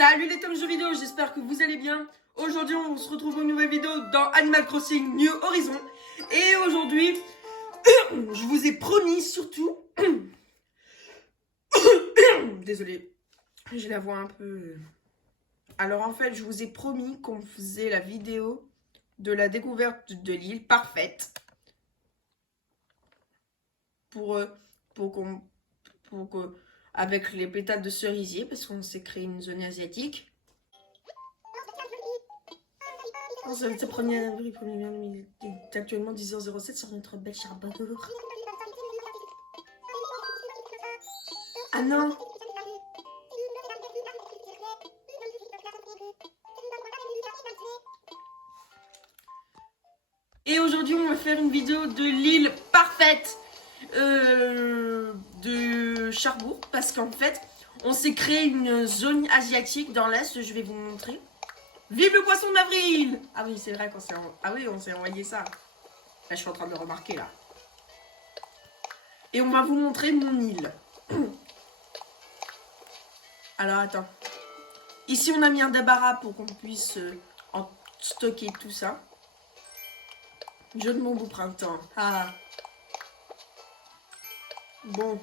Salut les tomes jeux vidéo, j'espère que vous allez bien. Aujourd'hui on se retrouve pour une nouvelle vidéo dans Animal Crossing New Horizon. Et aujourd'hui, je vous ai promis surtout... Désolée, j'ai la voix un peu... Alors en fait, je vous ai promis qu'on faisait la vidéo de la découverte de l'île parfaite. Pour que... Avec les pétales de cerisier, parce qu'on s'est créé une zone asiatique. On se le 1er avril, 1er mai, il est actuellement 10h07 sur notre belle charbonne. Ah non! Et aujourd'hui, on va faire une vidéo de l'île parfaite de Cherbourg. Parce qu'en fait, on s'est créé une zone asiatique dans l'Est, je vais vous montrer. Vive le poisson d'avril! Ah oui, c'est vrai qu'on s'est on s'est envoyé ça. Là, je suis en train de le remarquer, là. Et on va vous montrer mon île. Alors, attends. Ici, on a mis un débarras pour qu'on puisse en stocker tout ça. Jeu de mots au printemps. Ah. Bon.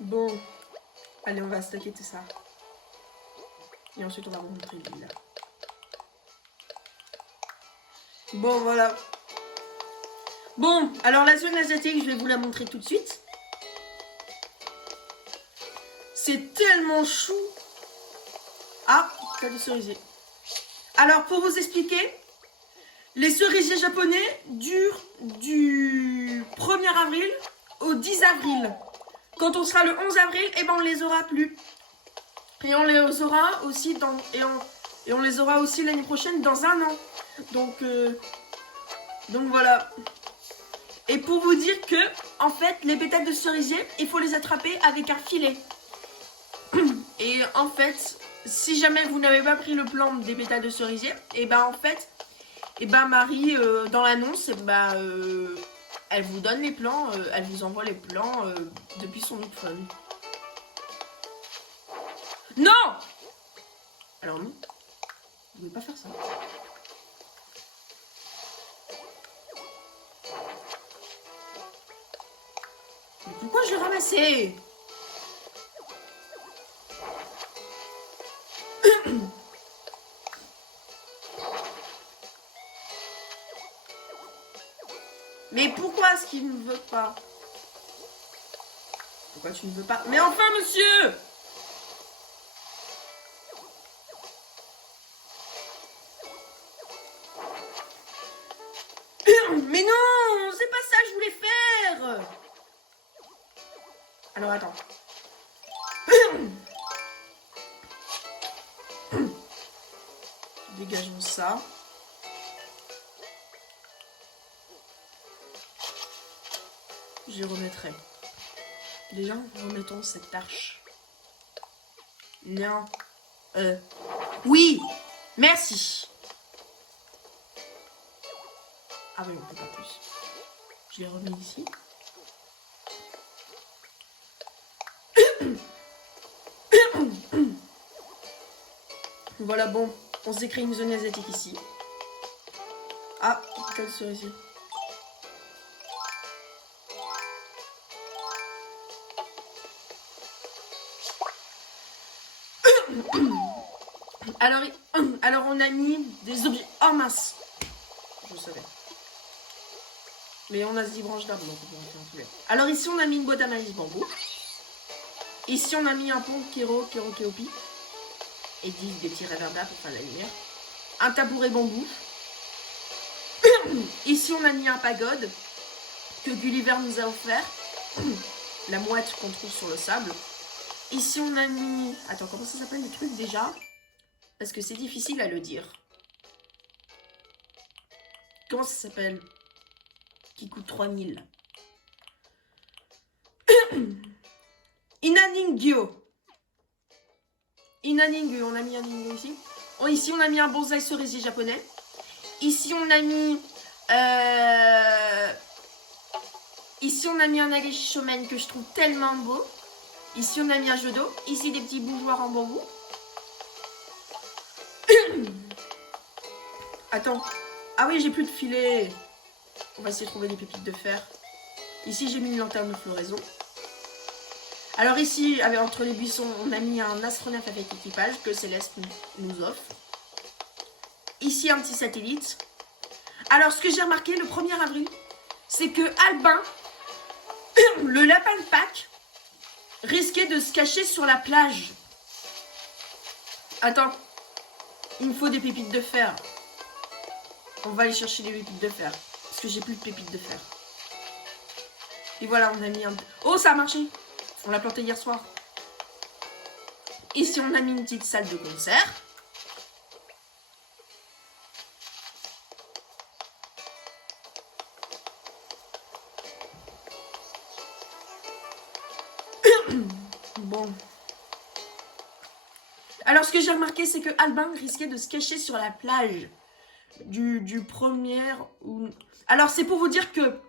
Bon. Allez, on va stocker tout ça. Et ensuite, on va vous montrer l'île. Bon, voilà. Bon, alors la zone asiatique, je vais vous la montrer tout de suite. C'est tellement chou. Ah, t'as du cerisier. Alors, pour vous expliquer, les cerisiers japonais durent du 1er avril au 10 avril. Quand on sera le 11 avril, eh ben on les aura plus. Et on les aura aussi on les aura aussi l'année prochaine dans un an. Donc voilà. Et pour vous dire que, en fait, les pétales de cerisier, il faut les attraper avec un filet. Et en fait, si jamais vous n'avez pas pris le plan des pétales de cerisier, et ben en fait, et ben Marie, dans l'annonce, elle vous donne les plans, elle vous envoie les plans depuis son iPhone. Non! Alors non, vous ne pouvez pas faire ça. Mais pourquoi je l'ai ramassé? Mais pourquoi est-ce qu'il ne veut pas? Pourquoi tu ne veux pas? Mais enfin, monsieur! Mais non! C'est pas ça que je voulais faire! Alors, attends. Dégageons ça. J'y remettrai. Déjà, remettons cette arche. Non. Oui! Merci! Ah oui, on peut pas plus. Je l'ai remis ici. Voilà, bon. On s'est créé une zone asiatique ici. Ah, putain de cerisier. Alors on a mis des objets. Oh mince! Je savais. Mais on a 10 branches d'arbres, donc on peut en faire un poulet. Alors ici on a mis une boîte à maïs bambou. Ici on a mis un pont Keopi. Et 10 des petits réverbères pour faire la lumière. Un tabouret bambou. Ici on a mis un pagode que Gulliver nous a offert. La mouette qu'on trouve sur le sable. Ici on a mis... Attends, comment ça s'appelle le truc déjà? Parce que c'est difficile à le dire. Comment ça s'appelle? Qui coûte 3000. Inaningyo. Inaningyo, on a mis un Inaningyo ici. Oh, ici on a mis un bonsaï cerisier japonais. Ici on a mis Ici, on a mis un allié showman que je trouve tellement beau. Ici, on a mis un jeu d'eau. Ici, des petits bougeoirs en bambou. Attends. Ah oui, j'ai plus de filet. On va essayer de trouver des pépites de fer. Ici, j'ai mis une lanterne de floraison. Alors ici, entre les buissons, on a mis un astronef avec équipage que Céleste nous offre. Ici, un petit satellite. Alors, ce que j'ai remarqué le 1er avril, c'est que Albin, le lapin de Pâques, risquait de se cacher sur la plage. Attends, il me faut des pépites de fer. On va aller chercher des pépites de fer. Parce que j'ai plus de pépites de fer. Et voilà, on a mis un... Oh, ça a marché! On l'a planté hier soir. Ici, on a mis une petite salle de concert. Bon. Alors, ce que j'ai remarqué, c'est que Albin risquait de se cacher sur la plage du premier... Alors, c'est pour vous dire que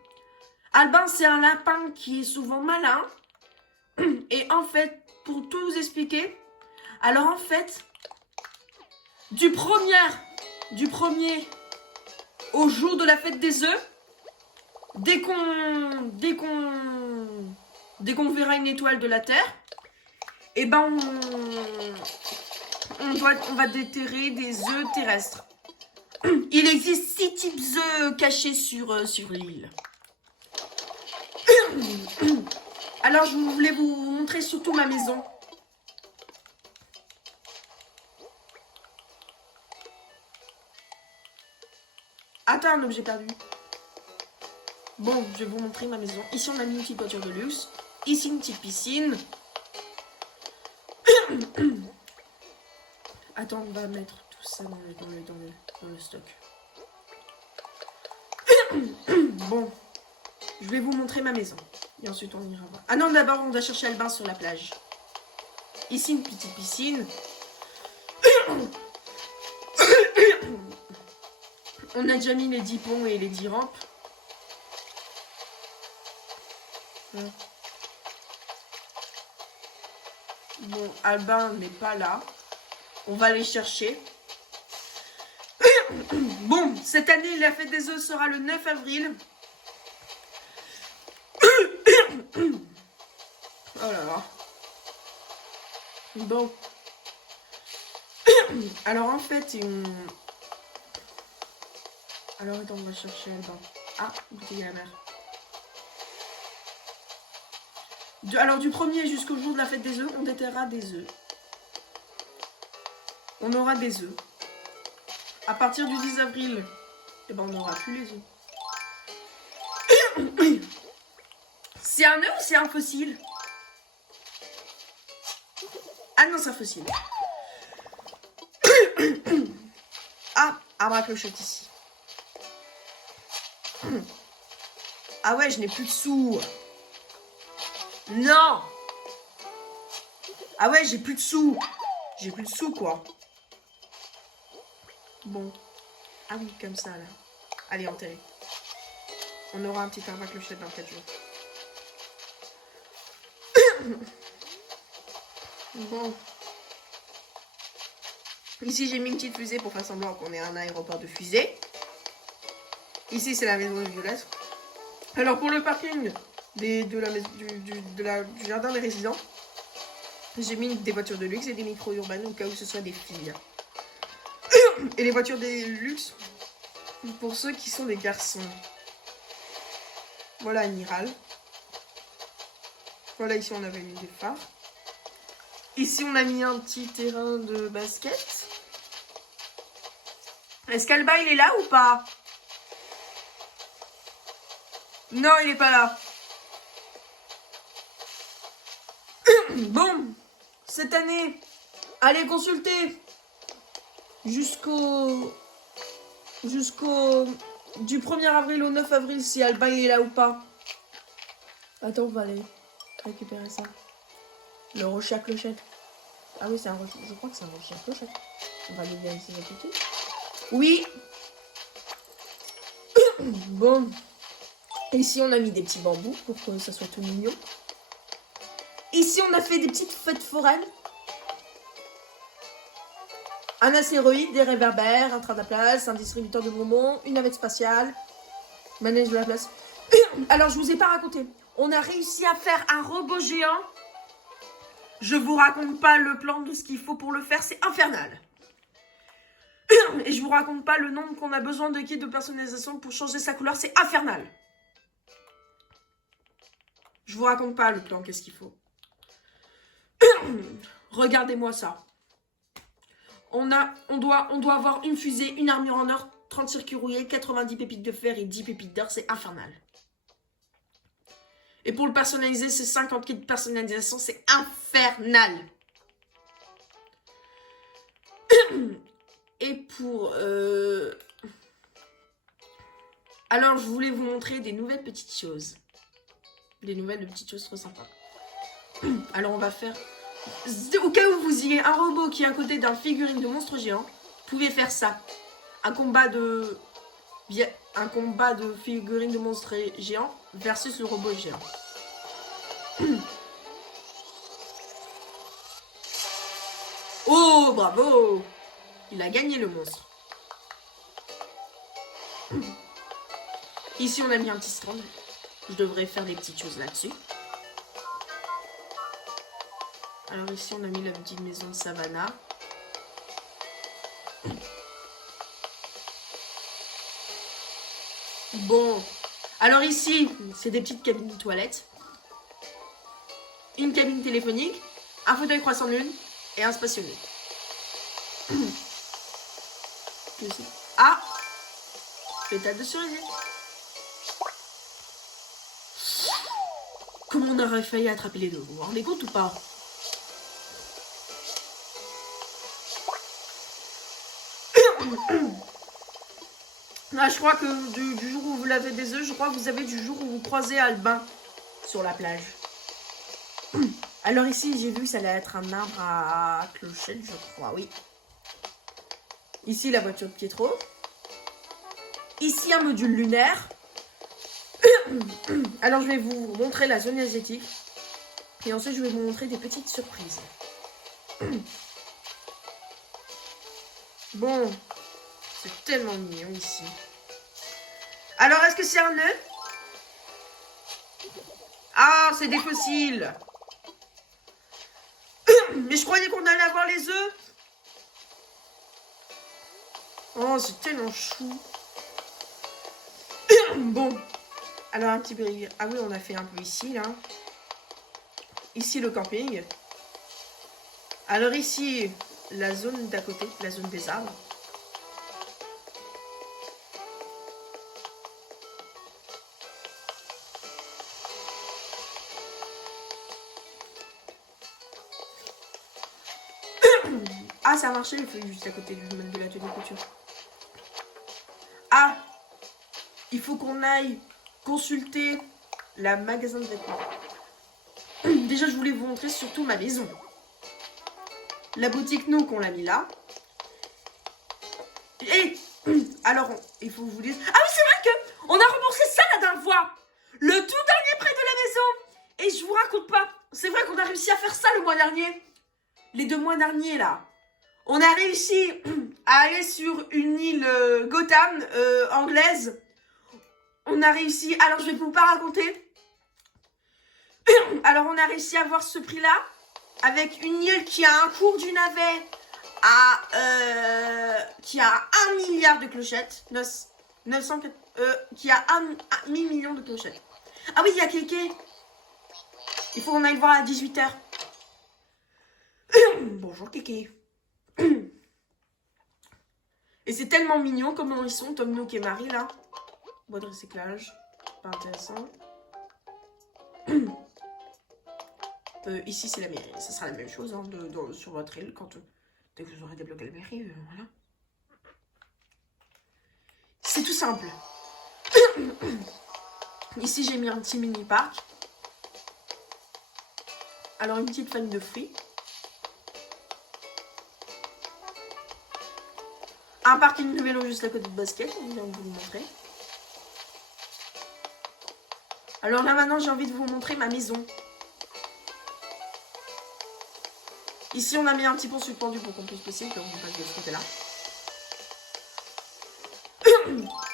Albin, c'est un lapin qui est souvent malin. Et en fait, pour tout vous expliquer, alors en fait, du premier au jour de la fête des œufs, dès qu'on verra une étoile de la Terre, et ben on va déterrer des œufs terrestres. Il existe 6 types d'œufs cachés sur l'île. Alors, je voulais vous montrer surtout ma maison. Attends, un objet perdu. Bon, je vais vous montrer ma maison. Ici, on a mis une petite voiture de luxe. Ici, une petite piscine. Attends, on va mettre tout ça dans le stock. Bon, je vais vous montrer ma maison. Et ensuite, on ira voir. Ah non, d'abord, on doit chercher Albin sur la plage. Ici, une petite piscine. On a déjà mis les 10 ponts et les 10 rampes. Bon, Albin n'est pas là. On va aller chercher. Bon, cette année, la fête des œufs sera le 9 avril. Oh là là. Bon. Alors en fait, alors attends, on va chercher Albin. Ah, bouteille à la mer. Alors du 1er jusqu'au jour de la fête des œufs, on déterrera des œufs. On aura des œufs. À partir du 10 avril, eh ben on n'aura plus les œufs. C'est un œuf ou c'est un fossile? Ah non, c'est un fossile. Ah, arbre à clochette ici. Ah ouais, je n'ai plus de sous. Non. Ah ouais, j'ai plus de sous. J'ai plus de sous, quoi. Bon. Ah oui, comme ça, là. Allez, enterré. On aura un petit arbre à clochette dans 4 jours. Bon. Ici, j'ai mis une petite fusée pour faire semblant qu'on est un aéroport de fusée. Ici, c'est la maison de Violette. Alors, pour le parking du jardin des résidents, j'ai mis des voitures de luxe et des micros urbaines au cas où ce soit des filles. Et les voitures des luxe pour ceux qui sont des garçons. Voilà, Amiral. Voilà, ici, on avait mis des phares. Ici, on a mis un petit terrain de basket. Est-ce qu'Alba, il est là ou pas? Non, il n'est pas là. Bon, cette année, allez consulter jusqu'au du 1er avril au 9 avril si Albin il est là ou pas. Attends, on va aller récupérer ça. Le rocher à clochette. Ah oui, c'est un rocher. Je crois que c'est un rocher à clochette. On va aller vérifier ça tout de suite. Oui. Bon. Ici, on a mis des petits bambous pour que ça soit tout mignon. Ici, on a fait des petites fêtes foraines. Un astéroïde, des réverbères, un train de la place, un distributeur de bonbons, une navette spatiale, manège de la place. Alors, je vous ai pas raconté. On a réussi à faire un robot géant. Je vous raconte pas le plan de ce qu'il faut pour le faire, c'est infernal. Et je vous raconte pas le nombre qu'on a besoin de kits de personnalisation pour changer sa couleur, c'est infernal. Je vous raconte pas le plan, qu'est-ce qu'il faut. Regardez-moi ça. On doit avoir une fusée, une armure en or, 30 circuits rouillés, 90 pépites de fer et 10 pépites d'or, c'est infernal. Et pour le personnaliser, c'est 50 kits de personnalisation, c'est infernal. Et pour... Alors, je voulais vous montrer des nouvelles petites choses. Des nouvelles petites choses trop sympas. Alors, on va faire... Au cas où vous ayez un robot qui est à côté d'un figurine de monstre géant, vous pouvez faire ça. Un combat de figurines de monstres géants versus le robot géant. Oh, bravo! Il a gagné le monstre. Ici, on a mis un petit stand. Je devrais faire des petites choses là-dessus. Alors ici, on a mis la petite maison de Savannah. Bon. Alors ici, c'est des petites cabines de toilettes. Une cabine téléphonique, un fauteuil croissant lune et un spationné. Ah! Pétale de cerisier. Comment on aurait failli attraper les deux? Vous vous rendez compte ou pas? Là, je crois que du jour où vous lavez des œufs, je crois que vous avez du jour où vous croisez Albin sur la plage. Alors ici, j'ai vu que ça allait être un arbre à clochette, je crois, oui. Ici, la voiture de Pietro. Ici, un module lunaire. Alors, je vais vous montrer la zone asiatique. Et ensuite, je vais vous montrer des petites surprises. Bon, c'est tellement mignon ici. Alors, est-ce que c'est un œuf? Ah, c'est des fossiles. Mais je croyais qu'on allait avoir les œufs. Oh, c'est tellement chou. Bon. Alors, un petit peu... Ah oui, on a fait un peu ici, là. Ici, le camping. Alors, ici, la zone d'à côté, la zone des arbres. Ah, ça a marché, le feu juste à côté de l'atelier de couture. Ah, il faut qu'on aille consulter la magasin de vêtements. Déjà, je voulais vous montrer surtout ma maison. La boutique Nook, on l'a mis là. Et alors, il faut que je vous dise... Ah oui, c'est vrai que on a remboursé ça la dernière fois. Le tout dernier prêt de la maison. Et je vous raconte pas. C'est vrai qu'on a réussi à faire ça le mois dernier. Les 2 mois derniers, là. On a réussi à aller sur une île Gotham anglaise. On a réussi... Alors, je vais vous pas raconter. Alors, on a réussi à avoir ce prix-là avec une île qui a un cours du navet qui a 1 milliard de clochettes. 900, qui a 1 million de clochettes. Ah oui, il y a Kéké. Il faut qu'on aille voir à 18 h. Bonjour Kéké. Et c'est tellement mignon comment ils sont, Tom Nook et Marie là. Bois de recyclage, pas intéressant. Ici c'est la mairie, ça sera la même chose hein, sur votre île quand dès que vous aurez débloqué la mairie, voilà. C'est tout simple. Ici j'ai mis un petit mini parc. Alors une petite famille de fruits. Un parking de vélo juste à côté de basket, on vient de vous le montrer. Alors là, maintenant, j'ai envie de vous montrer ma maison. Ici, on a mis un petit pont suspendu pour qu'on puisse passer, donc on passe de ce côté-là.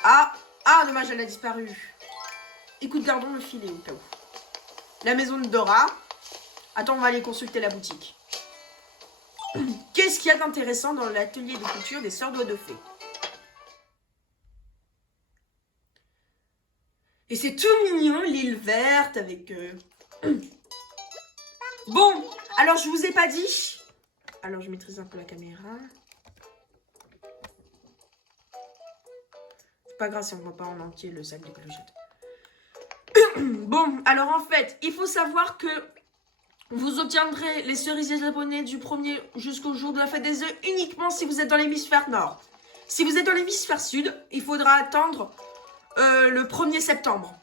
Ah, dommage, elle a disparu. Écoute, gardons le filet au cas où. La maison de Dora. Attends, on va aller consulter la boutique. Qu'est-ce qu'il y a d'intéressant dans l'atelier de couture des Sœurs Doigts de Fée? Et c'est tout mignon, l'île verte avec... Bon, alors je vous ai pas dit... Alors je maîtrise un peu la caméra. C'est pas grave si on voit pas en entier le sac de clochettes. Bon, alors en fait, il faut savoir que vous obtiendrez les cerisiers japonais du 1er jusqu'au jour de la fête des œufs uniquement si vous êtes dans l'hémisphère nord. Si vous êtes dans l'hémisphère sud, il faudra attendre le 1er septembre.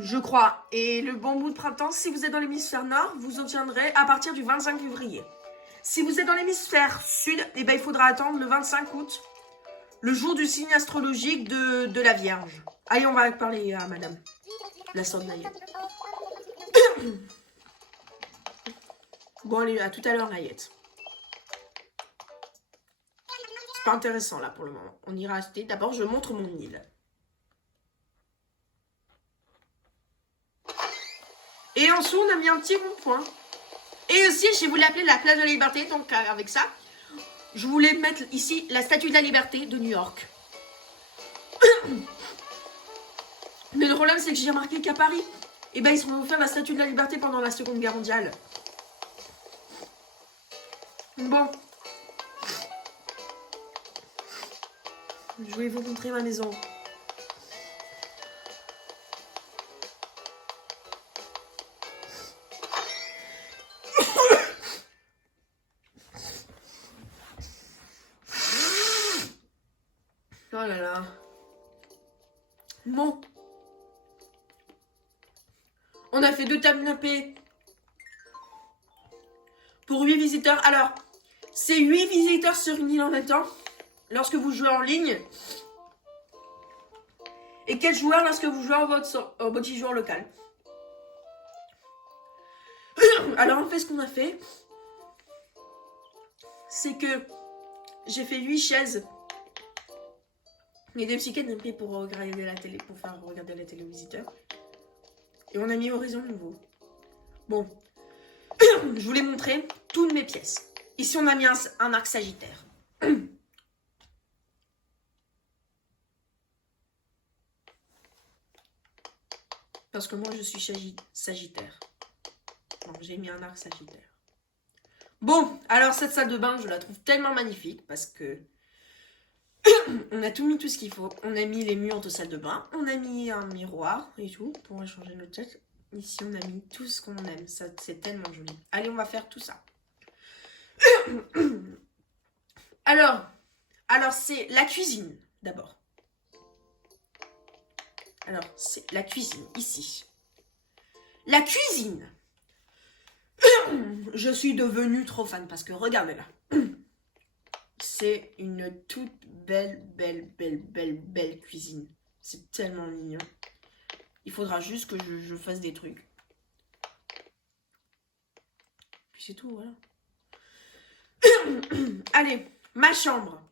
Je crois. Et le bambou de printemps, si vous êtes dans l'hémisphère nord, vous obtiendrez à partir du 25 février. Si vous êtes dans l'hémisphère sud, eh ben, il faudra attendre le 25 août, le jour du signe astrologique de la Vierge. Allez, on va parler à madame, la sœur de Nayette. Bon, allez, à tout à l'heure, Nayette. C'est pas intéressant, là, pour le moment. On ira acheter. D'abord, je montre mon île. Et en dessous, on a mis un petit rond-point. Et aussi, je voulais l'appeler la place de la Liberté. Donc, avec ça, je voulais mettre ici la statue de la Liberté de New York. Mais le problème, c'est que j'ai remarqué qu'à Paris, eh ben, ils se sont offert la statue de la Liberté pendant la Seconde Guerre mondiale. Bon. Je vais vous montrer ma maison. Oh là là. Bon. On a fait 2 tables nappées pour 8 visiteurs. Alors, c'est 8 visiteurs sur une île en même temps lorsque vous jouez en ligne. Et 4 joueurs lorsque vous jouez en multijoueur local. Alors, en fait, ce qu'on a fait, c'est que j'ai fait 8 chaises. Et des petits canapés pour regarder la télé, pour faire regarder la télé aux visiteurs. Et on a mis Horizon nouveau. Bon. Je voulais montrer toutes mes pièces. Ici, on a mis un arc sagittaire. Parce que moi, je suis sagittaire. Donc, j'ai mis un arc sagittaire. Bon, alors cette salle de bain, je la trouve tellement magnifique parce que on a tout mis, tout ce qu'il faut. On a mis les murs de salle de bain. On a mis un miroir et tout pour échanger notre tête. Ici, on a mis tout ce qu'on aime. Ça, c'est tellement joli. Allez, on va faire tout ça. Alors c'est la cuisine, d'abord. Alors, c'est la cuisine, ici. La cuisine. Je suis devenue trop fan parce que regardez-la. C'est une toute belle cuisine. C'est tellement mignon. Il faudra juste que je fasse des trucs. Puis c'est tout, voilà. Allez, ma chambre.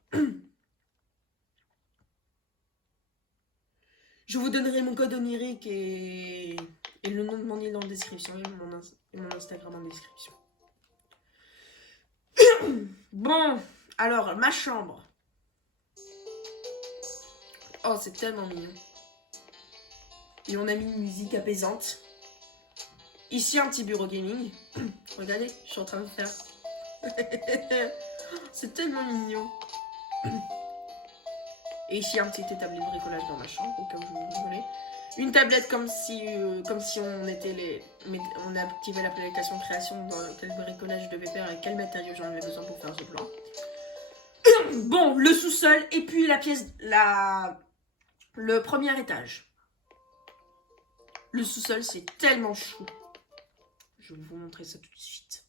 Je vous donnerai mon code onirique et le nom de mon île dans la description. Et mon Instagram en description. Bon, alors, ma chambre. Oh, c'est tellement mignon. Et on a mis une musique apaisante. Ici, un petit bureau gaming. Regardez, je suis en train de faire. C'est tellement mignon. Et ici, un petit établi de bricolage dans ma chambre, au cas où vous voulez. Une tablette comme si on était on activait l'application création dans quel bricolage je devais faire et quel matériau j'en avais besoin pour faire ce plan. Bon, le sous-sol et puis la pièce, le premier étage. Le sous-sol, c'est tellement chou. Je vais vous montrer ça tout de suite.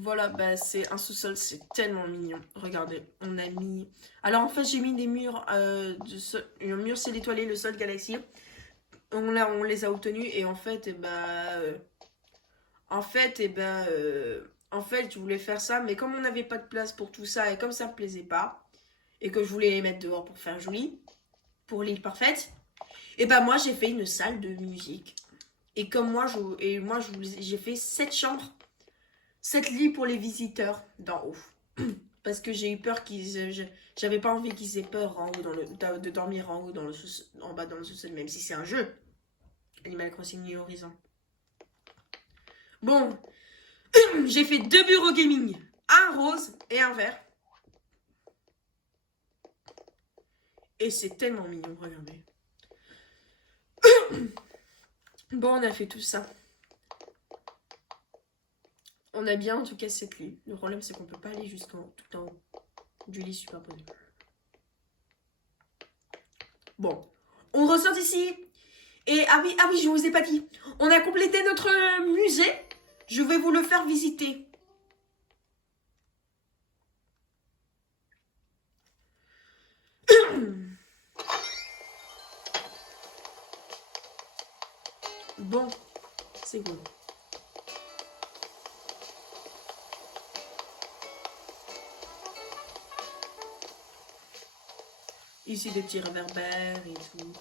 Voilà, bah c'est un sous-sol, c'est tellement mignon. Regardez, on a mis... Alors en fait, j'ai mis des murs, un mur ciel étoilé, le sol galaxie. On les a obtenus et en fait, en fait, je voulais faire ça, mais comme on n'avait pas de place pour tout ça et comme ça me plaisait pas, et que je voulais les mettre dehors pour faire joli, pour l'île parfaite, et moi j'ai fait une salle de musique. Et comme j'ai fait 7 chambres, 7 lits pour les visiteurs d'en haut. Parce que j'ai eu peur j'avais pas envie qu'ils aient peur en haut de dormir en haut en bas dans le sous-sol, même si c'est un jeu. Animal Crossing New Horizon. Bon, j'ai fait 2 bureaux gaming, un rose et un vert. Et c'est tellement mignon, regardez. Bon, on a fait tout ça. On a bien en tout cas cette lit. Le problème c'est qu'on peut pas aller tout en haut du lit superposé. Bon, on ressort d'ici. Et ah oui, je vous ai pas dit. On a complété notre musée. Je vais vous le faire visiter. Bon, c'est bon. Ici des petits réverbères et tout.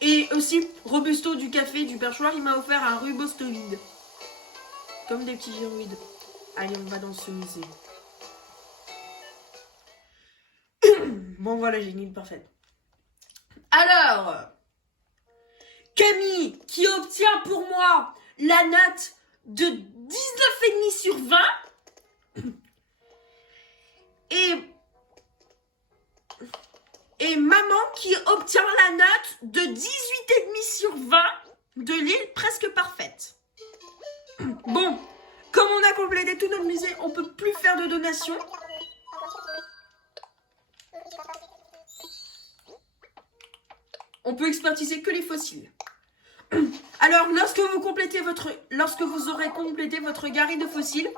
Et aussi, Robusto du café du perchoir, il m'a offert un rubostoïde. Comme des petits gyroïdes. Allez, on va dans ce musée. Bon, voilà, j'ai une île parfaite. Alors, Camille, qui obtient pour moi la note de 19,5 sur 20. Et maman qui obtient la note de 18,5 sur 20 de l'île presque parfaite. Bon, comme on a complété tout notre musée, on peut plus faire de donations. On peut expertiser que les fossiles. Alors, lorsque vous aurez complété votre galerie de fossiles,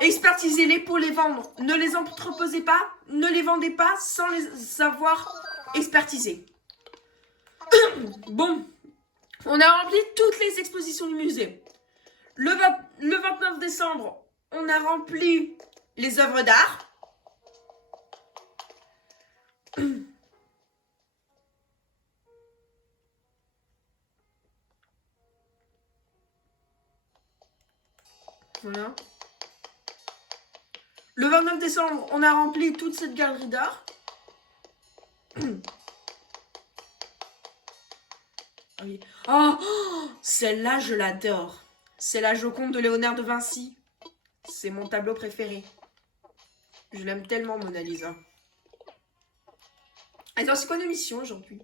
expertisez-les pour les vendre. Ne les entreposez pas, ne les vendez pas sans les avoir expertisés. Bon, on a rempli toutes les expositions du musée. Le 29 décembre, on a rempli les œuvres d'art. Voilà. Le 29 décembre, on a rempli toute cette galerie d'art. Oh, celle-là, je l'adore. C'est la Joconde de Léonard de Vinci. C'est mon tableau préféré. Je l'aime tellement, Mona Lisa. Attends, c'est quoi nos missions aujourd'hui?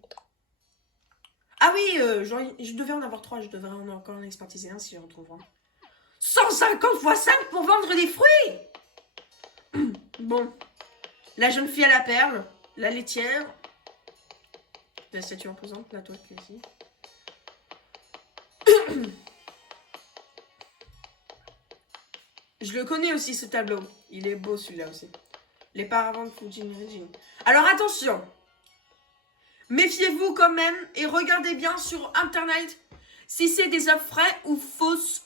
Ah oui, je devais en avoir 3. Je devrais encore en expertiser un si je retrouve un. 150 x 5 pour vendre des fruits. Bon. La jeune fille à la perle. La laitière. La statue imposante. La toile classique. Je le connais aussi, ce tableau. Il est beau, celui-là aussi. Les paravents de Fujin Regine. Alors, attention. Méfiez-vous quand même et regardez bien sur Internet si c'est des œuvres vraies ou fausses.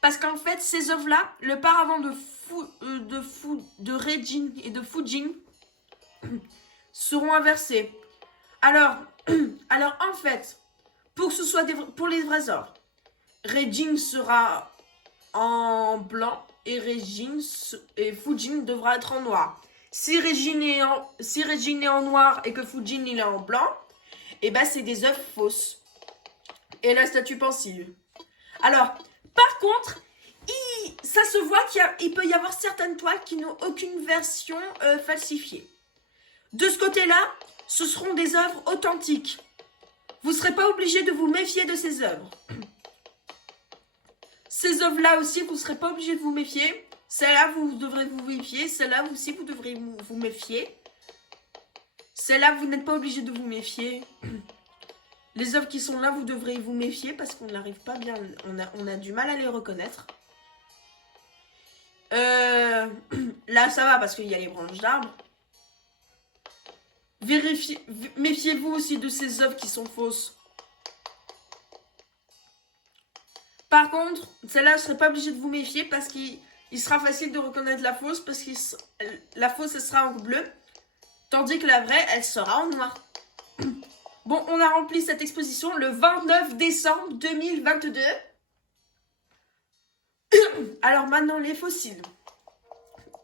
Parce qu'en fait, ces œuvres-là, le paravent de Regine et de Fujin seront inversés. Alors en fait, pour que ce soit pour les vraies œuvres, Regine sera en blanc et Fujin devra être en noir. Si Regine est en noir et que Fujin il est en blanc, et c'est des œuvres fausses. Et la statue pensive. Alors, par contre, ça se voit qu'il peut y avoir certaines toiles qui n'ont aucune version falsifiée. De ce côté-là, ce seront des œuvres authentiques. Vous ne serez pas obligé de vous méfier de ces œuvres. Ces œuvres-là aussi, vous ne serez pas obligé de vous méfier. Celle-là, vous devrez vous méfier. Celle-là aussi, vous devrez vous méfier. Celle-là, vous n'êtes pas obligé de vous méfier. Les œuvres qui sont là, vous devrez vous méfier parce qu'on n'arrive pas bien. On a du mal à les reconnaître. Là, ça va parce qu'il y a les branches d'arbres. Méfiez-vous aussi de ces œuvres qui sont fausses. Par contre, celle-là, je ne serai pas obligée de vous méfier parce qu'il sera facile de reconnaître la fausse parce que la fausse, elle sera en bleu. Tandis que la vraie, elle sera en noir. Bon, on a rempli cette exposition le 29 décembre 2022. Alors maintenant, les fossiles.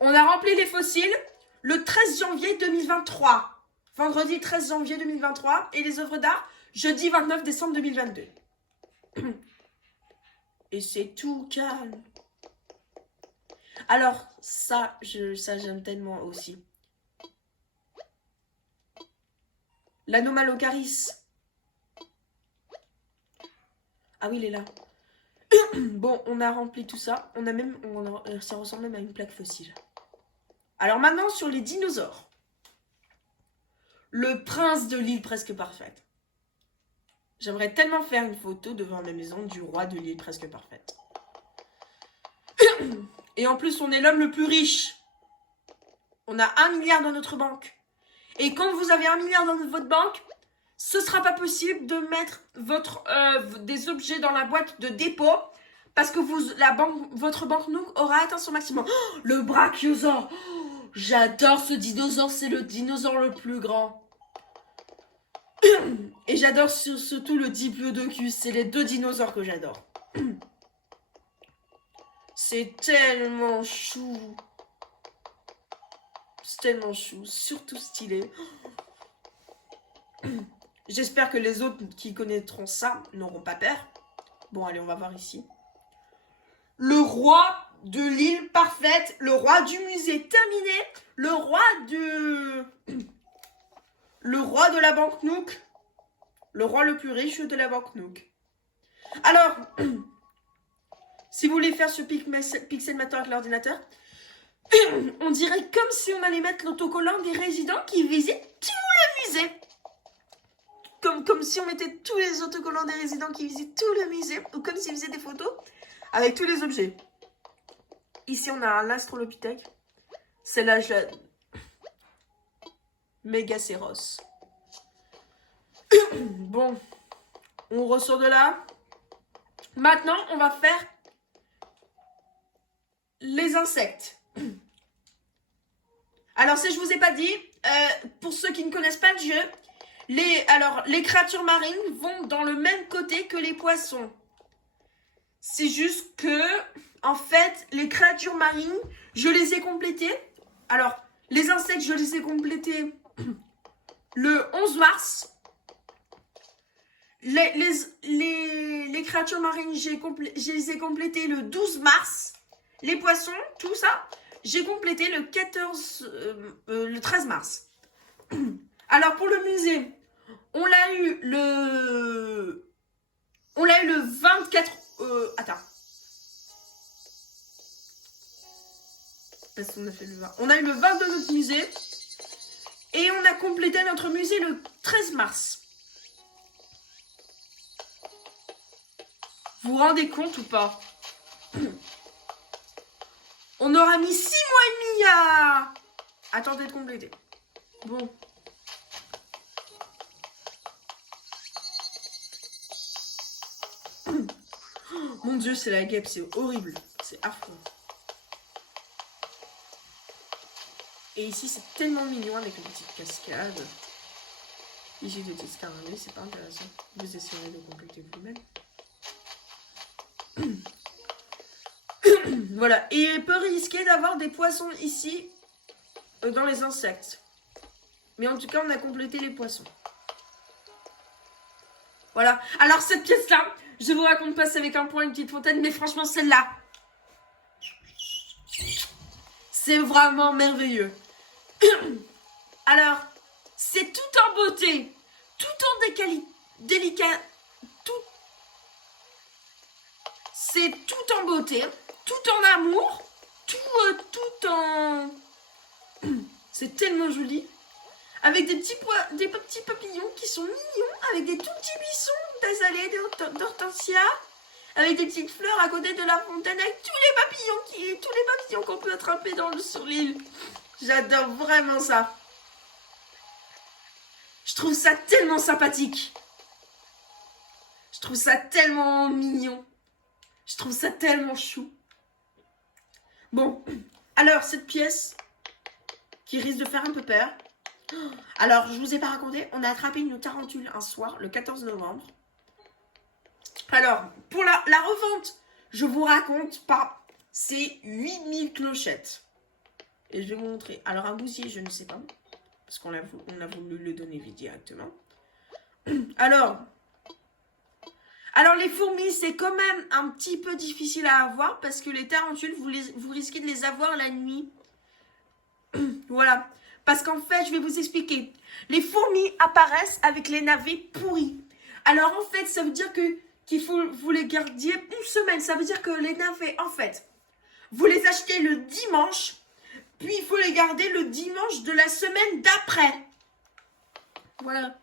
On a rempli les fossiles le 13 janvier 2023. Vendredi 13 janvier 2023. Et les œuvres d'art, jeudi 29 décembre 2022. Et c'est tout calme. Alors, ça j'aime tellement aussi. L'anomalocaris. Ah oui, il est là. Bon, on a rempli tout ça. Ça ressemble même à une plaque fossile. Alors maintenant, sur les dinosaures. Le prince de l'île presque parfaite. J'aimerais tellement faire une photo devant ma maison du roi de l'île presque parfaite. Et en plus, on est l'homme le plus riche. On a 1 milliard dans notre banque. Et quand vous avez 1 milliard dans votre banque, ce ne sera pas possible de mettre des objets dans la boîte de dépôt parce que votre banque Nook aura atteint son maximum. Oh, le brachiosaure. Oh, j'adore ce dinosaure, c'est le dinosaure le plus grand. Et j'adore surtout le Diplodocus, c'est les 2 dinosaures que j'adore. C'est tellement chou. C'est tellement chou, surtout stylé. J'espère que les autres qui connaîtront ça n'auront pas peur. Bon, allez, on va voir ici. Le roi de l'île parfaite, le roi du musée terminé, le roi de la banque Nook, le roi le plus riche de la banque Nook. Alors, si vous voulez faire sur Pixelmator avec l'ordinateur, on dirait comme si on allait mettre l'autocollant des résidents qui visitent tout le musée. Comme si on mettait tous les autocollants des résidents qui visitent tout le musée, ou comme s'ils faisaient des photos avec tous les objets. Ici, on a un Astrolopithèque. Celle-là, je la... Mégacéros. Bon, on ressort de là. Maintenant, on va faire les insectes. Alors, si je vous ai pas dit, pour ceux qui ne connaissent pas le jeu, les créatures marines vont dans le même côté que les poissons. C'est juste que, en fait, les créatures marines, je les ai complétées. Alors, les insectes, je les ai complétés le 11 mars. Les créatures marines, je les ai complétées le 12 mars. Les poissons, tout ça, j'ai complété le 13 mars. Alors, pour le musée, on l'a eu le 24... attends. Parce qu'on a fait le 20. On a eu le 22 de notre musée. Et on a complété notre musée le 13 mars. Vous vous rendez compte ou pas? On aura mis 6 mois et demi à tenter de compléter. Bon. Mon Dieu, c'est la guêpe, c'est horrible. C'est affreux. Et ici, c'est tellement mignon avec une petite cascade. Ici, des petites scarabées, c'est pas intéressant. Vous essayerez de compléter vous-même. Voilà. Et il peut risquer d'avoir des poissons ici, dans les insectes. Mais en tout cas, on a complété les poissons. Voilà. Alors, cette pièce-là, je vous raconte pas, c'est avec un point, une petite fontaine, mais franchement, celle-là, c'est vraiment merveilleux. Alors, c'est tout en beauté, tout en délicat, c'est tout en beauté, tout en amour, tout en... C'est tellement joli. Avec des petits papillons qui sont mignons, avec des tout petits buissons d'azalées, d'hortensia, avec des petites fleurs à côté de la fontaine, avec tous les papillons qu'on peut attraper sur l'île. J'adore vraiment ça. Je trouve ça tellement sympathique. Je trouve ça tellement mignon. Je trouve ça tellement chou. Bon, alors cette pièce qui risque de faire un peu peur. Alors, je vous ai pas raconté, on a attrapé une tarentule un soir, le 14 novembre. Alors, pour la revente, je vous raconte pas, c'est 8000 clochettes. Et je vais vous montrer. Alors, un bousier, je ne sais pas, parce qu'on a voulu le donner directement. Alors, les fourmis, c'est quand même un petit peu difficile à avoir, parce que les tarentules, vous risquez de les avoir la nuit. Voilà. Parce qu'en fait, je vais vous expliquer. Les fourmis apparaissent avec les navets pourris. Alors, en fait, ça veut dire qu'il faut vous les gardiez une semaine. Ça veut dire que les navets, en fait, vous les achetez le dimanche, puis il faut les garder le dimanche de la semaine d'après. Voilà.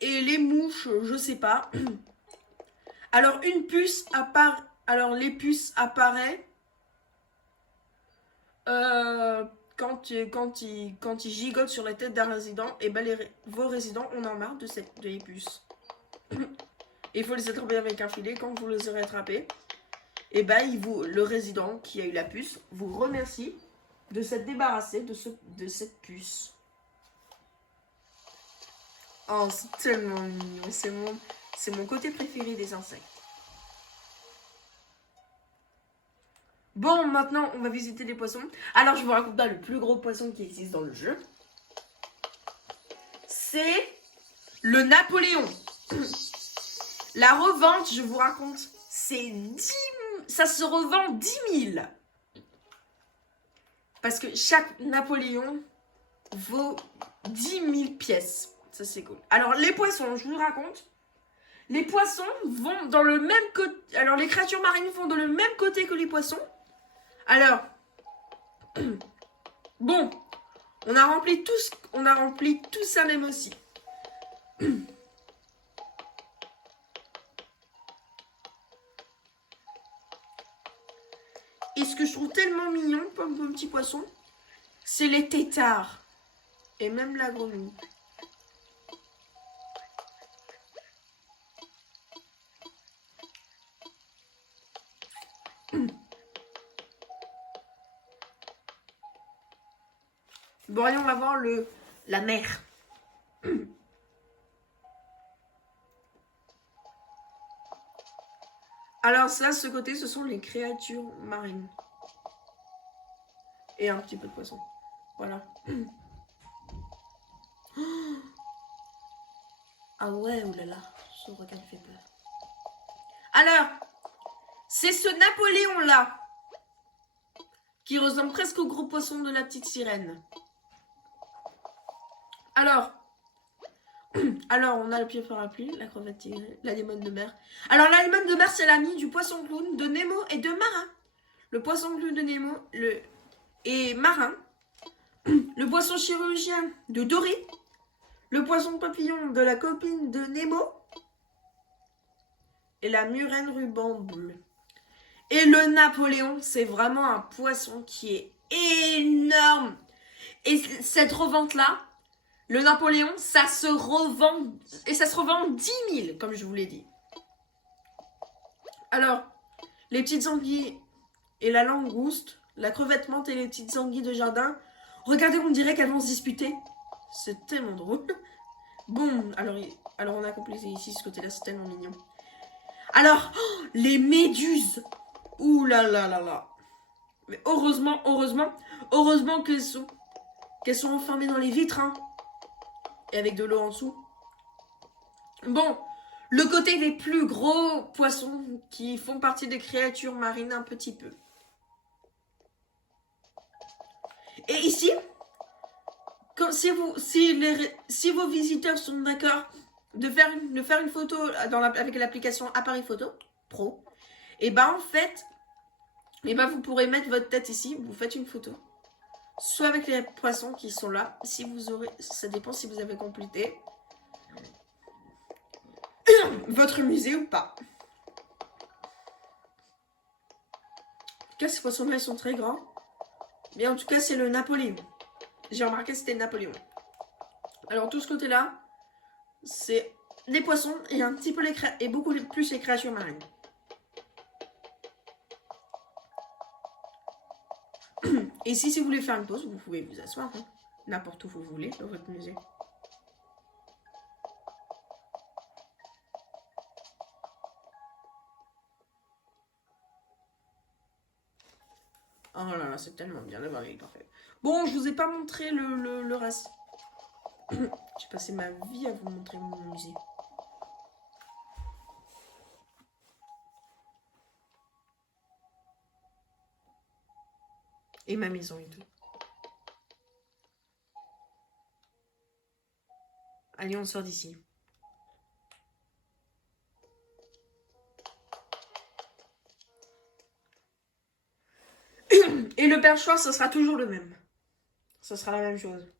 Et les mouches, je sais pas. Alors, une puce apparaît. Alors, les puces apparaissent quand ils gigotent sur la tête d'un résident. Et ben, vos résidents en ont marre de les puces. Il faut les attraper avec un filet. Quand vous les aurez attrapés, et ben, le résident qui a eu la puce vous remercie de s'être débarrassé de cette puce. Oh, c'est tellement mignon. C'est mon côté préféré des insectes. Bon, maintenant, on va visiter les poissons. Alors, je vous raconte pas le plus gros poisson qui existe dans le jeu. C'est le Napoléon. La revente, je vous raconte, ça se revend 10 000. Parce que chaque Napoléon vaut 10 000 pièces. Ça, c'est cool. Alors, les poissons, je vous raconte. Les poissons vont dans le même côté. Alors, les créatures marines vont dans le même côté que les poissons. Alors, bon, on a rempli tout ça même aussi. Et ce que je trouve tellement mignon, comme un petit poisson, c'est les têtards. Et même la grenouille. Bon, allez, on va voir la mer. Alors ça, ce côté, ce sont les créatures marines. Et un petit peu de poisson. Voilà. Ah ouais, oulala, ce requin fait peur. Alors, c'est ce Napoléon-là qui ressemble presque au gros poisson de la petite sirène. Alors, on a le pied parapluie, la crevette tigrée, l'anémone de mer. Alors, l'anémone de mer, c'est l'ami du poisson clown, de Nemo et de Marin. Le poisson clown de Nemo et Marin. Le poisson chirurgien de Dory. Le poisson papillon de la copine de Nemo. Et la murène ruban bleu. Et le Napoléon, c'est vraiment un poisson qui est énorme. Et cette revente-là, le Napoléon, ça se revend 10 000, comme je vous l'ai dit. Alors, les petites anguilles et la langouste, la crevette menthe et les petites anguilles de jardin, regardez, on dirait qu'elles vont se disputer. C'est tellement drôle. Bon, alors on a complété ici, ce côté-là, c'est tellement mignon. Alors, les méduses. Ouh là là là là. Mais heureusement qu'elles sont enfermées dans les vitres, hein. Et avec de l'eau en dessous. Bon, le côté des plus gros poissons qui font partie des créatures marines un petit peu. Et ici, si vos visiteurs sont d'accord de faire une photo avec l'application Appareil Photo Pro, et ben en fait, vous pourrez mettre votre tête ici, vous faites une photo. Soit avec les poissons qui sont là, ça dépend si vous avez complété votre musée ou pas. cas, ces poissons-là, ils sont très grands. Mais en tout cas, c'est le Napoléon. J'ai remarqué que c'était le Napoléon. Alors, tout ce côté-là, c'est les poissons et un petit peu et beaucoup plus les créatures marines. Et ici, si vous voulez faire une pause, vous pouvez vous asseoir, hein, n'importe où vous voulez dans votre musée. Oh là là, c'est tellement bien, la variété parfait. Bon, je vous ai pas montré le reste. J'ai passé ma vie à vous montrer mon musée. Et ma maison et tout. Allez, on sort d'ici. Et le perchoir, ça sera toujours le même. Ça sera la même chose.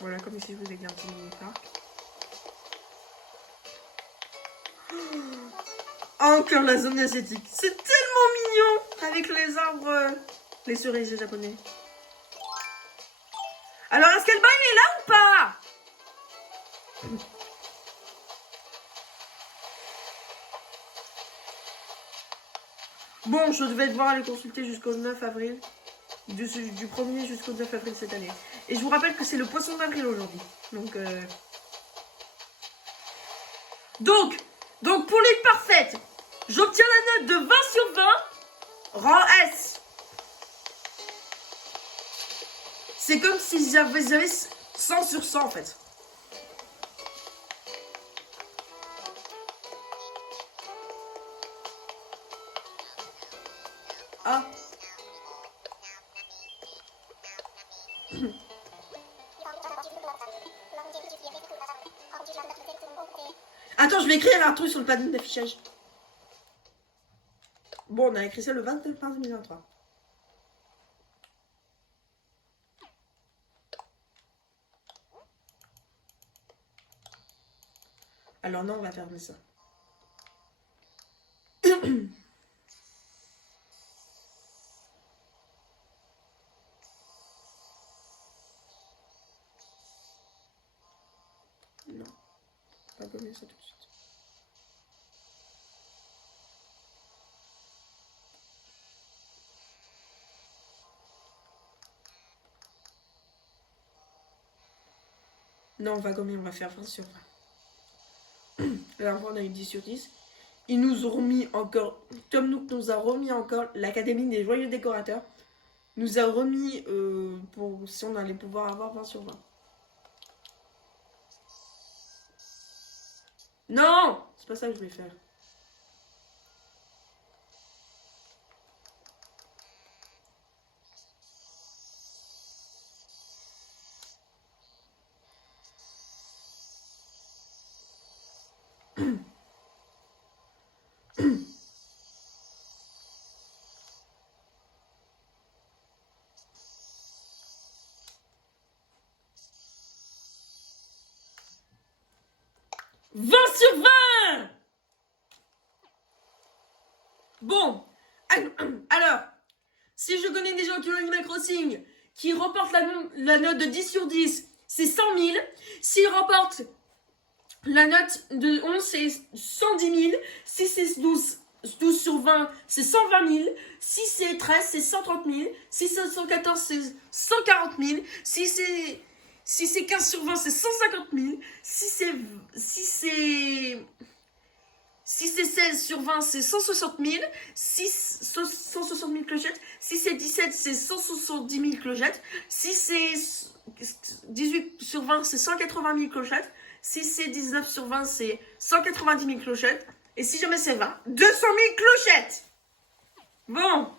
Voilà, comme ici, je vous ai gardé mon parc. Encore la zone asiatique. C'est tellement mignon avec les arbres, les cerisiers japonais. Alors, est-ce qu'elle est là ou pas? Bon, je vais devoir aller consulter jusqu'au 9 avril. Du 1er jusqu'au 9 avril cette année. Et je vous rappelle que c'est le poisson d'avril aujourd'hui. Donc pour les parfaites, j'obtiens la note de 20 sur 20, rang S. C'est comme si j'avais 100 sur 100 en fait. Ah. Attends, je vais écrire un truc sur le panneau d'affichage. Bon, on a écrit ça le 29 mars 2023. Alors non, on va fermer ça. Non, on va gommer ça tout de suite. Non, on va gommer, on va faire 20 sur 20. Alors, on a eu 10 sur 10. Ils nous ont remis encore, Tom Nook nous a remis encore, l'Académie des Joyeux Décorateurs nous a remis pour si on allait pouvoir avoir 20 sur 20. Non, c'est pas ça que je voulais faire. « 20 sur 20 ! Bon, alors, si je connais des gens qui ont Animal Crossing, qui remportent la note de 10 sur 10, c'est 100 000. S'ils remportent la note de 11, c'est 110 000. Si c'est 12 sur 20, c'est 120 000. Si c'est 13, c'est 130 000. Si c'est 114, c'est 140 000. Si c'est 15 sur 20, c'est 150 000. Si c'est 16 sur 20, c'est 160 000. 160 000 clochettes. Si c'est 17, c'est 170 000 clochettes. Si c'est 18 sur 20, c'est 180 000 clochettes. Si c'est 19 sur 20, c'est 190 000 clochettes. Et si jamais c'est 20, 200 000 clochettes. Bon.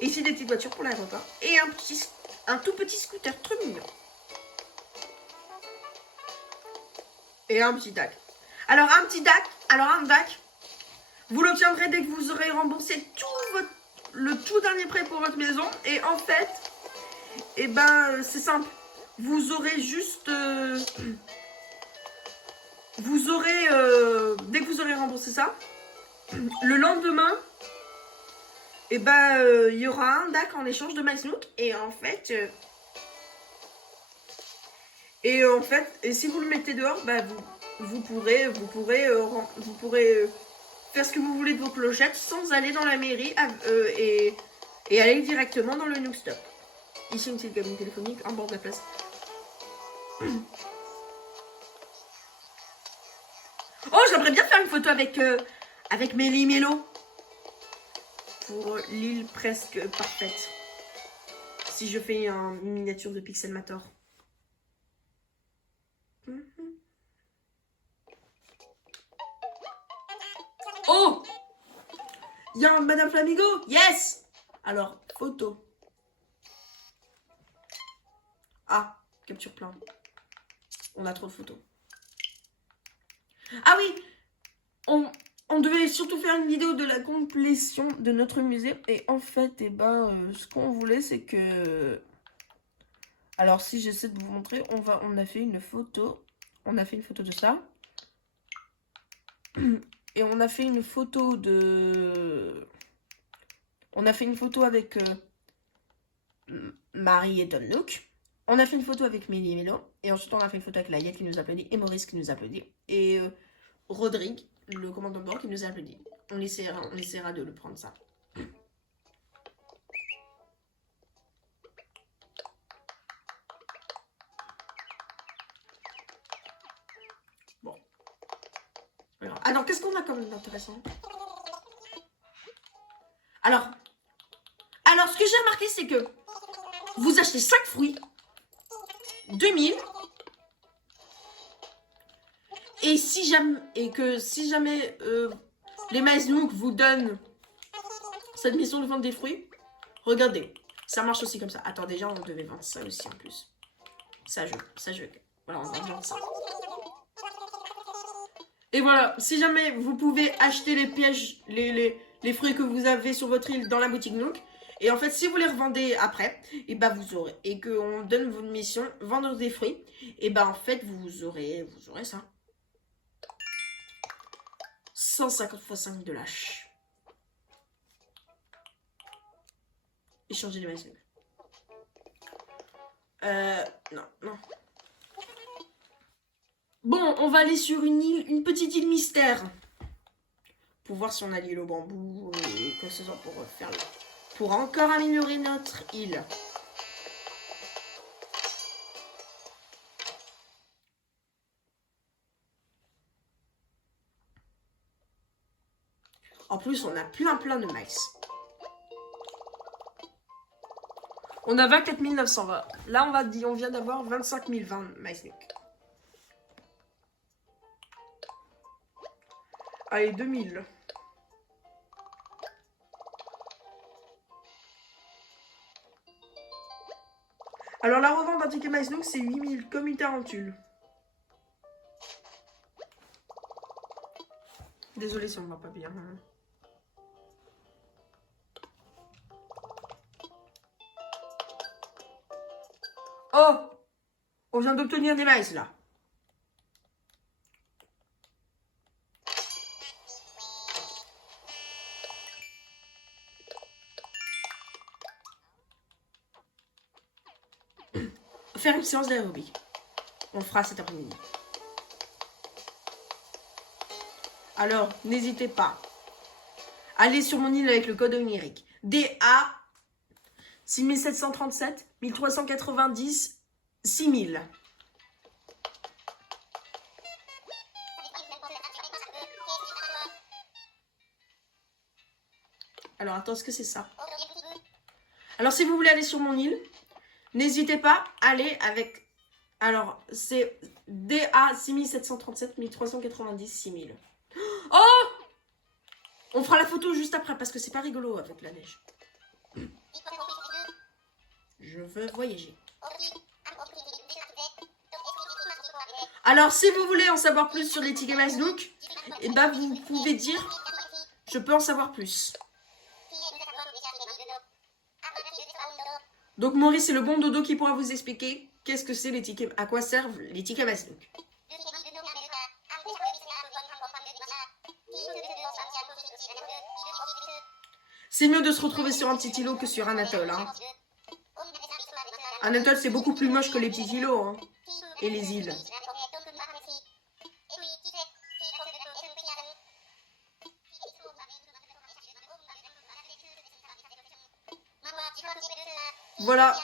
Et ici, des petites voitures pour la vente. Hein. Et un tout petit scooter très mignon. Et un petit DAC. Alors, un DAC, vous l'obtiendrez dès que vous aurez remboursé le tout dernier prêt pour votre maison. Et en fait, c'est simple. Vous aurez juste... vous aurez, dès que vous aurez remboursé ça, le lendemain, et il y aura un DAC en échange de MySnook. Et en fait, et si vous le mettez dehors, vous pourrez faire ce que vous voulez de vos clochettes sans aller dans la mairie et aller directement dans le Nook Stop. Ici, une petite cabine téléphonique en bord de la place. Oh, j'aimerais bien faire une photo avec Mélie Mélo. Pour l'île presque parfaite. Si je fais une miniature de Pixelmator. Oh! Il y a un Madame Flamingo. Yes! Alors, photo. Ah, capture plein. On a trop de photos. Ah oui! On devait surtout faire une vidéo de la complétion de notre musée. Et en fait, ce qu'on voulait, c'est que... Alors, si j'essaie de vous montrer, on a fait une photo. On a fait une photo de ça. Et on a fait une photo de... On a fait une photo avec Marie et Don Nook. On a fait une photo avec Mélie et Mélo. Et ensuite, on a fait une photo avec Layette qui nous applaudit. Et Maurice qui nous applaudit. Et Rodrigue, le commandant de bord, qui nous applaudit. On essaiera de le prendre ça. Bon. Alors, qu'est-ce qu'on a comme intéressant? Alors, ce que j'ai remarqué, c'est que vous achetez 5 fruits, 2000, et si jamais les MySnook vous donnent cette mission de vendre des fruits, regardez, ça marche aussi comme ça. Attends, déjà, on devait vendre ça aussi en plus. Ça, voilà, on va vendre ça. Et voilà, si jamais vous pouvez acheter les pièges, les fruits que vous avez sur votre île dans la boutique Nook, et en fait, si vous les revendez après, et vous aurez, et qu'on donne votre mission, vendre des fruits, et en fait, vous aurez ça. 150 x 5 de lâche. Échanger les MySnook. Non. Bon, on va aller sur une petite île mystère. Pour voir si on a l'île au bambou, et que ce soit pour encore améliorer notre île. En plus, on a plein de maïs. On a 24 920. Là, on vient d'avoir 25 020 MySnook. Allez, 2000. Alors, la revente d'un ticket MySnook, c'est 8000, comme une tarentule. Désolée si on ne va pas bien. Oh! On vient d'obtenir des maïs, là. Faire une séance d'aérobie. On fera cet après-midi. Alors, n'hésitez pas. Allez sur mon île avec le code numérique. DA 6737 1390 6000. Alors, attends, est-ce que c'est ça? Alors, si vous voulez aller sur mon île, n'hésitez pas, allez avec... Alors, c'est DA 6737 1390 6000. Oh! On fera la photo juste après, parce que c'est pas rigolo avec la neige. Je veux voyager. Alors, si vous voulez en savoir plus sur les tickets MySnook, vous pouvez dire, je peux en savoir plus. Donc, Maurice, c'est le bon dodo qui pourra vous expliquer qu'est-ce que c'est les tickets, à quoi servent les tickets MySnook. C'est mieux de se retrouver sur un petit îlot que sur un atoll. Hein. Un atoll, c'est beaucoup plus moche que les petits îlots. Hein. Et les îles. Voilà.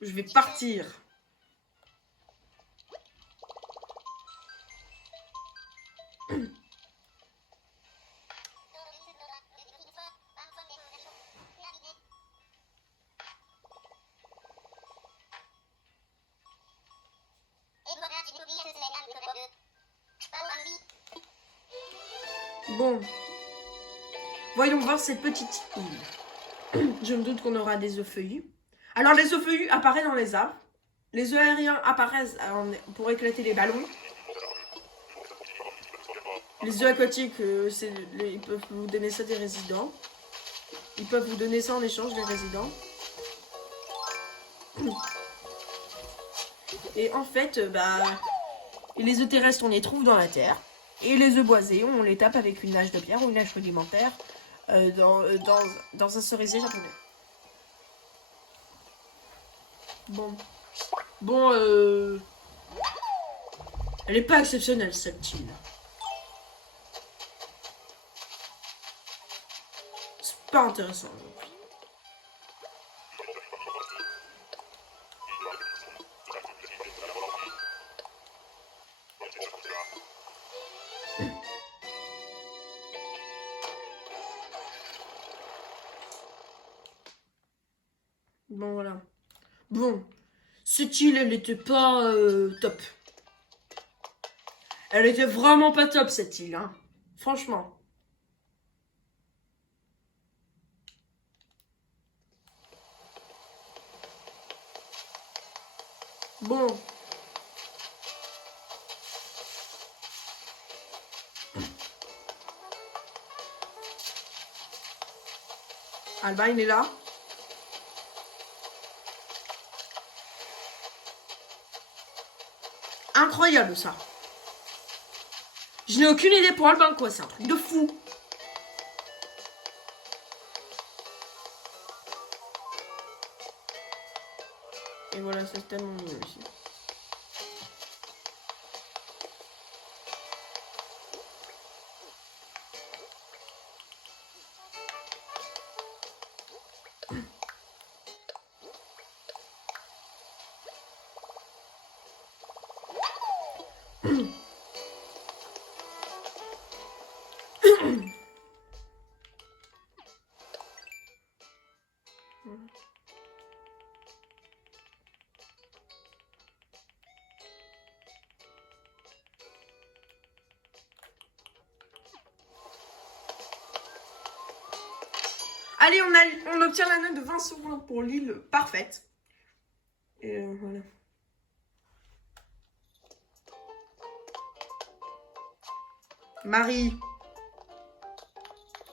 Je vais partir. Bon. Voyons voir cette petite île. Je me doute qu'on aura des œufs feuillus. Alors, les œufs feuillus apparaissent dans les arbres. Les œufs aériens apparaissent pour éclater les ballons. Les œufs aquatiques, ils peuvent vous donner ça des résidents. Ils peuvent vous donner ça en échange des résidents. Et en fait, les œufs terrestres, on les trouve dans la terre. Et les œufs boisés, on les tape avec une hache de pierre ou une hache rudimentaire dans un cerisier japonais. Bon, elle est pas exceptionnelle cette île. C'est pas intéressant. Bon, voilà. Bon, cette île, elle était pas top. Elle était vraiment pas top, cette île, hein. Franchement. Bon. Alba, il est là. Incroyable, ça. Je n'ai aucune idée pour Albin, quoi. C'est un truc de fou. Et voilà, c'est tellement mieux aussi. Allez, on obtient la note de 20 sur 20 pour l'île parfaite. Et voilà. Marie.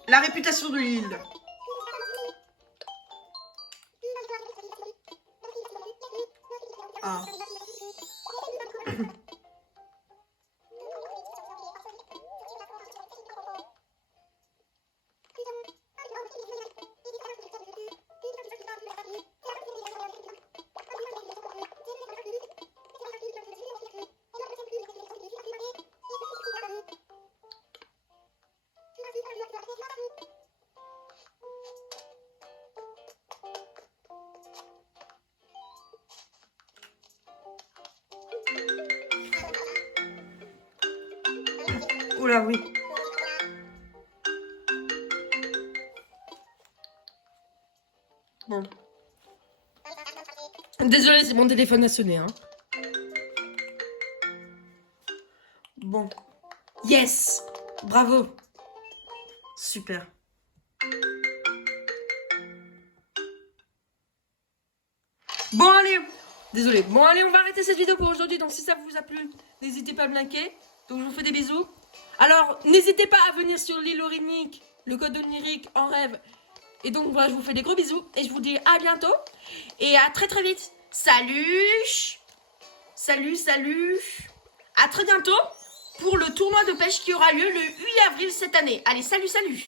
La réputation de l'île. Ah. Oula, oui. Bon. Désolée, c'est mon téléphone a sonné, hein. Bon. Yes! Bravo! Super. Bon, allez! Désolée. Bon, allez, on va arrêter cette vidéo pour aujourd'hui. Donc, si ça vous a plu, n'hésitez pas à me liker. Donc, je vous fais des bisous. Alors, n'hésitez pas à venir sur l'île Orinique, le code onirique en rêve. Et donc, voilà, je vous fais des gros bisous. Et je vous dis à bientôt. Et à très très vite. Salut! Salut, salut! À très bientôt! pour le tournoi de pêche qui aura lieu le 8 avril cette année. Allez, salut, salut!